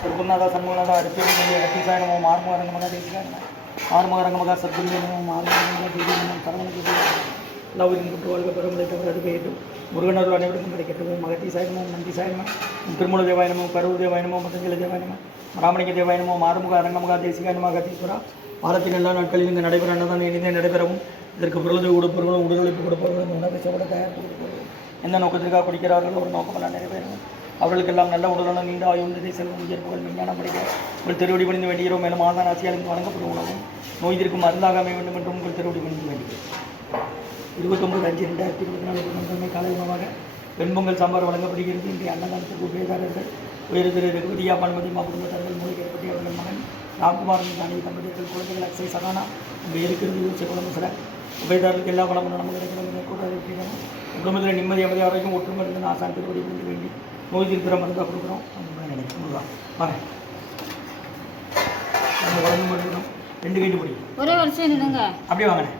சர்க்குநாத சண்முகநாத அரிப்பேரி அட்டிசாய நமோ மார்மகரங்கமகா தேசிகாய ஆறுமகரங்கமகா சத்குரு நமோ ஆறுமகரங்கமகா தேவி நமோ சரவண லவ்வின் வாழ்க பெருமலை தவிர அது பெய்யட்டும் முருகனர்கள் அனைவருக்கும் கிடைக்கட்டும் மகத்தி சாயனமும் நந்தி சாயனமும் திருமூல தேவாயனமும் கரூர் தேவாயனமும் மதஞ்சல தேவாயனமும் ராமணிக தேவாயனமும் ஆறுமுக அரங்கமகா தேசிகாயனமா கத்தீஸ்வரா வாரத்தின் எல்லா நாட்களில் இங்கு நடைபெற அன்னதான் இனிதே நடைபெறவும் இதற்கு பொருளது கொடுப்பவர்களும் உடலுழைப்பு கொடுப்பவர்களும் உணவை சோட தயார் கொடுப்பவர்களும் எந்த நோக்கத்திற்காக குடிக்கிறார்களோ ஒரு நோக்கமெல்லாம் நிறைவேறும். அவர்களுக்கெல்லாம் நல்ல உடலான நீண்ட ஆயுண்டதை செல்வம் உயர்ப்புகள் விஞ்ஞானம் படிக்க உங்கள் திருவடி பணிந்து வேண்டுகிறோம். மேலும் மாதா ராசியால் வழங்கப்படும் உணவும் நோய் திருக்கும் மருந்தாக அமைய வேண்டும் என்றும் உங்கள் திருவடி பணிந்து வேண்டுகிறோம். இருபத்தொம்பது அஞ்சு ரெண்டாயிரத்தி இருபத்தி நாலு புதன்கிழமை காலை உணவாக வெண்பொங்கல் சாம்பார் வழங்கப்படுகிறது. இன்றைய அன்னதானத்திற்கு உபயோகாரர்கள் உயர் திரு ரகுபதியா பன்மதி மா குடும்பத்தார்கள் மூலிகைப்பட்டி அவர்கள் மகன் ராம்குமார் தானி தம்பதியர்கள் குழந்தைகள் அக்ஷய் சகானா இங்கே இருக்கிறது யூசி குழம்பு சில உபயதாரர்களுக்கு எல்லா வளமும் நலமும் கிடைக்கணும் கூட இருக்கிறோம். குடும்பத்தில் நிம்மதி அமைதி ஆரோக்கியம் ஒற்றுமை இருந்து ஆசான் திருவடி கொண்டு வேண்டி நோய் தீர்க்கிற மருந்தாக கொடுக்குறோம். அந்த நினைக்கிறோம் வரேன் நம்ம வளர்ந்து முடிக்கணும் ரெண்டு கைட்டு பிடிக்கும் ஒரே வருஷம் நின்னுங்க அப்படியே வாங்கினேன்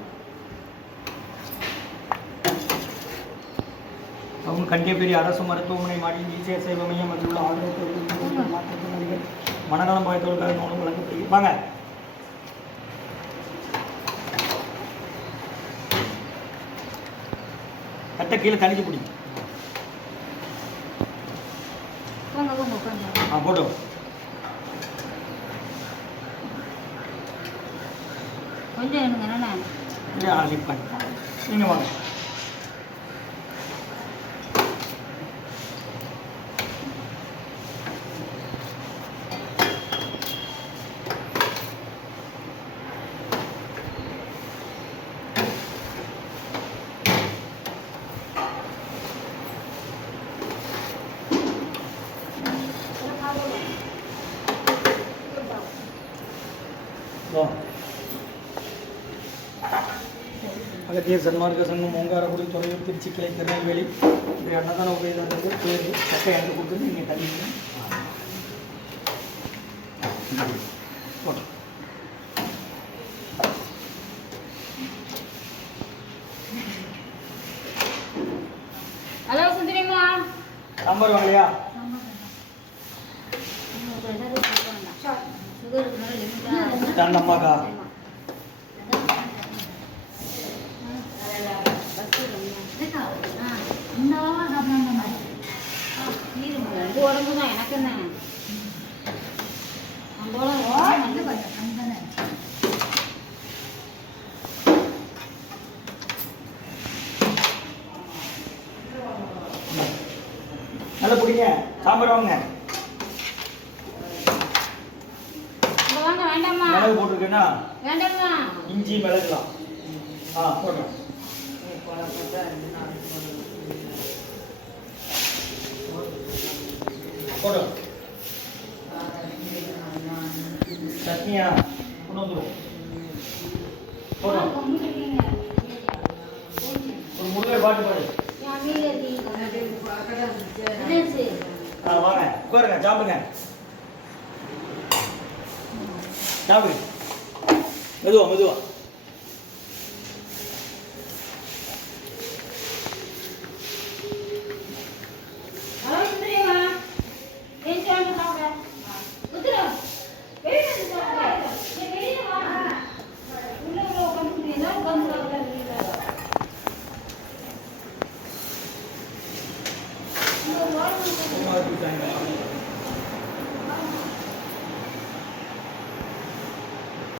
அவங்க கண்டியப்பேரி அரசு மருத்துவமனை மாடி ஈசிய சேவை மையம் அதில் உள்ள ஆதரவு மாற்றுத்திறனாளிகள் மனநலம் பாயத்தவர்களுக்காக நோய் வழங்கப்படுகிறது. வாங்க. கட்ட கீழே தனிச்சு பிடி. போங்க போங்க உட்காந்து ஆ கொஞ்சம் என்னங்க என்னண்ணே? இல்லையா லிப் பண்ணி நீங்கள் வாங்க. அகத்திய சன்மார்க்க சங்கம் ஓங்காரக்குடி தொலையூர் திருச்சி கிளை திருநெல்வேலி. இந்த அன்னதான உபயோகத்துக்கு பேர் சட்டை எனக்கு கொடுத்து நீங்கள் தள்ளிங்க போட்டோம் ஹலோ சுந்தரிமா சாம்பார் வாங்கலையா? சுகர் இருக்கனால உடம்பு தான் நல்லா பிடிங்க சாம்பார் வாங்க வாங்க வேண்டாம். மிளகு போட்டிருக்கேன்னா வேண்டாமா இஞ்சி மிளகுலாம். ஆ போட்டோம் போட்டோம் சட்னியா? கொண்டு வந்துடும் போட்டோம் ஒரு முருகை பாட்டு பாடு. ஆ வாங்க. உட்காருங்க சாப்பிடுங்க. 拿回去，没多没多。那不是没有吗？连装都找不到，不知道，没人知道的，谁给你的话啊？我老公说的呢，工资在哪里？